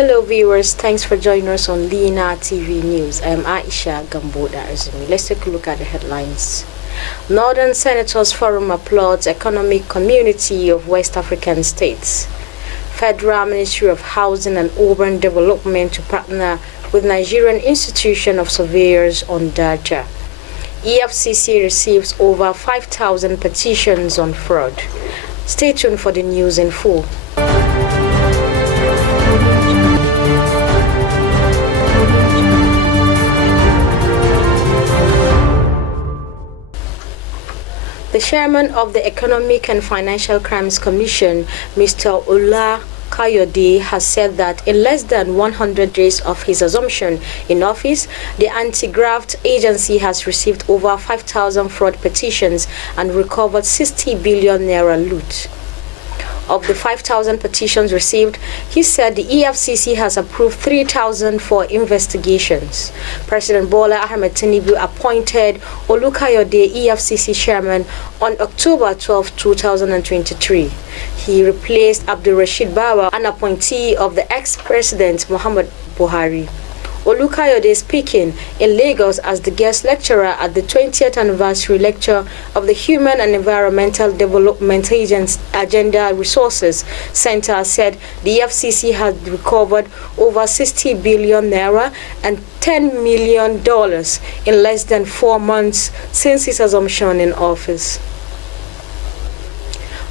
Hello viewers, thanks for joining us on Lina TV News. I am Aisha Gamboda Azumi. Let's take a look at the headlines. Northern Senators Forum applauds Economic Community of West African States. Federal Ministry of Housing and Urban Development to partner with Nigerian Institution of Surveyors on data. EFCC receives over 5,000 petitions on fraud. Stay tuned for the news in full. The chairman of the Economic and Financial Crimes Commission, Mr. Ola Kayode, has said that in less than 100 days of his assumption in office, the anti-graft agency has received over 5,000 fraud petitions and recovered 60 billion naira loot. Of the 5,000 petitions received, he said the EFCC has approved 3,000 for investigations. President Bola TINUBU appointed Olukayode EFCC chairman on October 12, 2023. He replaced Abdul Rashid Bawa, an appointee of the ex-president Muhammad Buhari. Olukayode speaking in Lagos as the guest lecturer at the 20th anniversary lecture of the Human and Environmental Development Agenda Resources Center said the FCC had recovered over 60 billion naira and $10 million in less than 4 months since his assumption in office.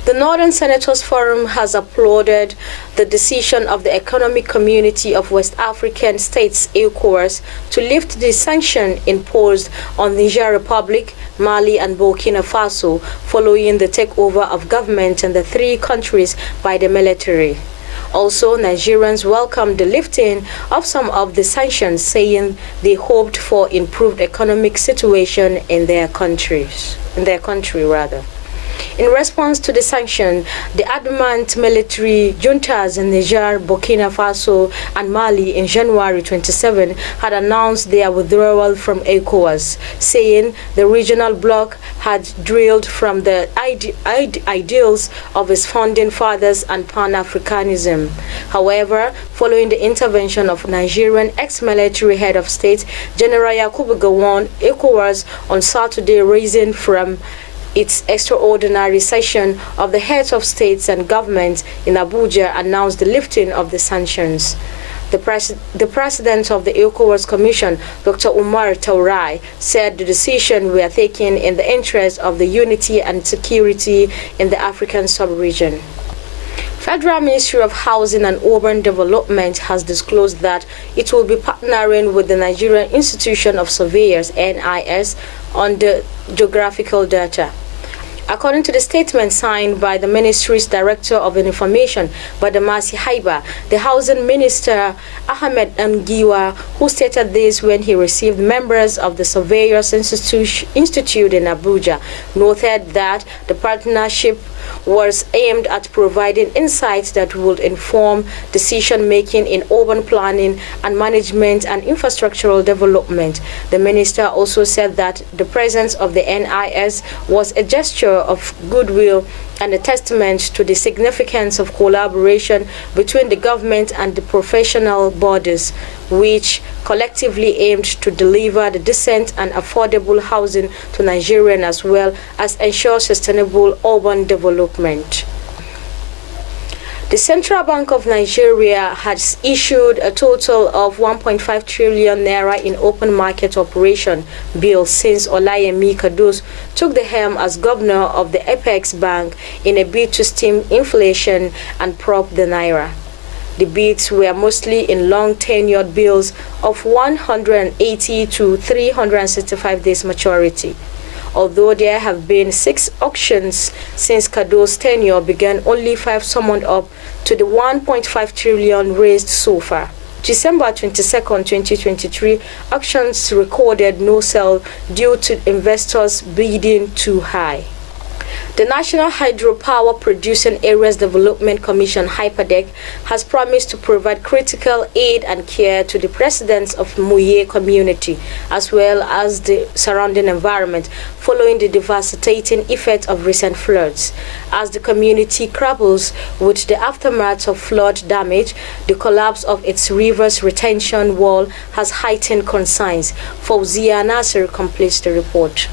The Northern Senators Forum has applauded the decision of the Economic Community of West African States, ECOWAS, to lift the sanction imposed on Niger Republic, Mali, and Burkina Faso following the takeover of government in the three countries by the military. Also, Nigerians welcomed the lifting of some of the sanctions, saying they hoped for improved economic situation in their country. In response to the sanction, the adamant military juntas in Niger, Burkina Faso, and Mali in January 27 had announced their withdrawal from ECOWAS, saying the regional bloc had drilled from the ideals of its founding fathers and Pan-Africanism. However, following the intervention of Nigerian ex-military head of state, General Yakubu Gowon, ECOWAS on Saturday raising from its extraordinary session of the heads of states and governments in Abuja announced the lifting of the sanctions. The president of the ECOWAS Commission, Dr. Umar Taurai, said the decision were taken in the interest of the unity and security in the African sub-region. Federal Ministry of Housing and Urban Development has disclosed that it will be partnering with the Nigerian Institution of Surveyors, NIS, on the geographical data. According to the statement signed by the Ministry's Director of Information, Badamasi Haiba, the Housing Minister Ahmed Ngiwa, who stated this when he received members of the Surveyors Institute in Abuja, noted that the partnership was aimed at providing insights that would inform decision-making in urban planning and management and infrastructural development. The minister also said that the presence of the NIS was a gesture of goodwill and a testament to the significance of collaboration between the government and the professional bodies, which collectively aimed to deliver the decent and affordable housing to Nigerians as well as ensure sustainable urban development. The Central Bank of Nigeria has issued a total of 1.5 trillion naira in open market operation bills since Olayemi Kados took the helm as governor of the Apex Bank in a bid to stem inflation and prop the naira. The bids were mostly in long-tenured bills of 180 to 365 days maturity. Although there have been 6 auctions since Kado's tenure began, only 5 summoned up to the 1.5 trillion raised so far. December 22, 2023, auctions recorded no sale due to investors bidding too high. The National Hydropower Producing Areas Development Commission (HYPADEC) has promised to provide critical aid and care to the residents of Muye community as well as the surrounding environment following the devastating effects of recent floods. As the community grapples with the aftermath of flood damage, the collapse of its river's retention wall has heightened concerns. Fauzia Nasser completes the report.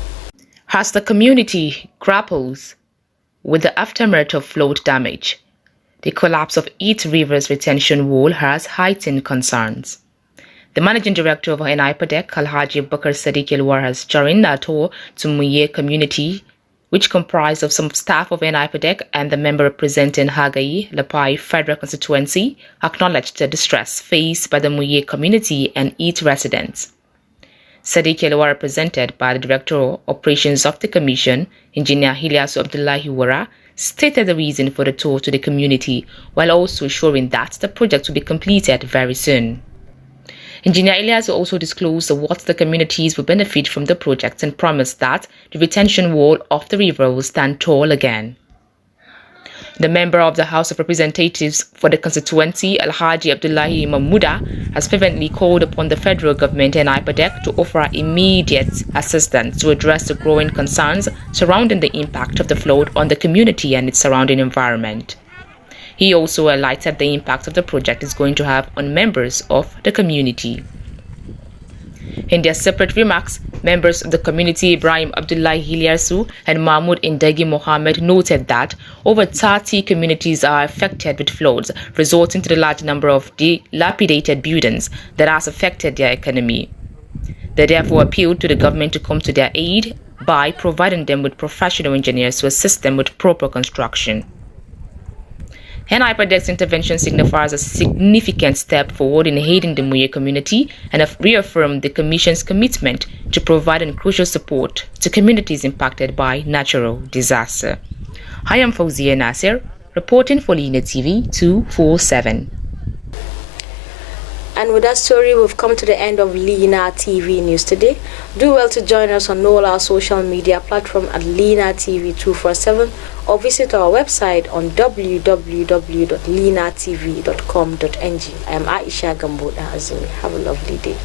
As the community grapples with the aftermath of flood damage, the collapse of its river's retention wall has heightened concerns. The managing director of HYPADEC, Alhaji Bakar Sadiq Elwar, has joined a tour to Muye community, which comprised of some staff of HYPADEC and the member representing GBAGYI, Lapai Federal Constituency, acknowledged the distress faced by the Muye community and its residents. Sadiq Elwar, represented by the Director of Operations of the Commission, Engineer Ilyasu Abdullahi Wara, stated the reason for the tour to the community, while also assuring that the project will be completed very soon. Engineer Ilyasu also disclosed what the communities will benefit from the project and promised that the retention wall of the river will stand tall again. The member of the House of Representatives for the constituency, Alhaji Abdullahi Mahmuda, has fervently called upon the federal government and HYPADEC to offer immediate assistance to address the growing concerns surrounding the impact of the flood on the community and its surrounding environment. He also highlighted the impact of the project is going to have on members of the community. In their separate remarks, members of the community Ibrahim Abdullahi Ilyasu and Mahmoud Indagi Mohammed noted that over 30 communities are affected with floods, resulting to the large number of dilapidated buildings that has affected their economy. They therefore appealed to the government to come to their aid by providing them with professional engineers to assist them with proper construction. HYPADEC's intervention signifies a significant step forward in aiding the Muye community and have reaffirmed the Commission's commitment to providing crucial support to communities impacted by natural disaster. I am Fauzia Nasser, reporting for Lina TV 247. And with that story, we've come to the end of Lina TV News today. Do well to join us on all our social media platforms at Lina TV 247 or visit our website on www.linatv.com.ng. I am Aisha Gamboda Azuri. Have a lovely day.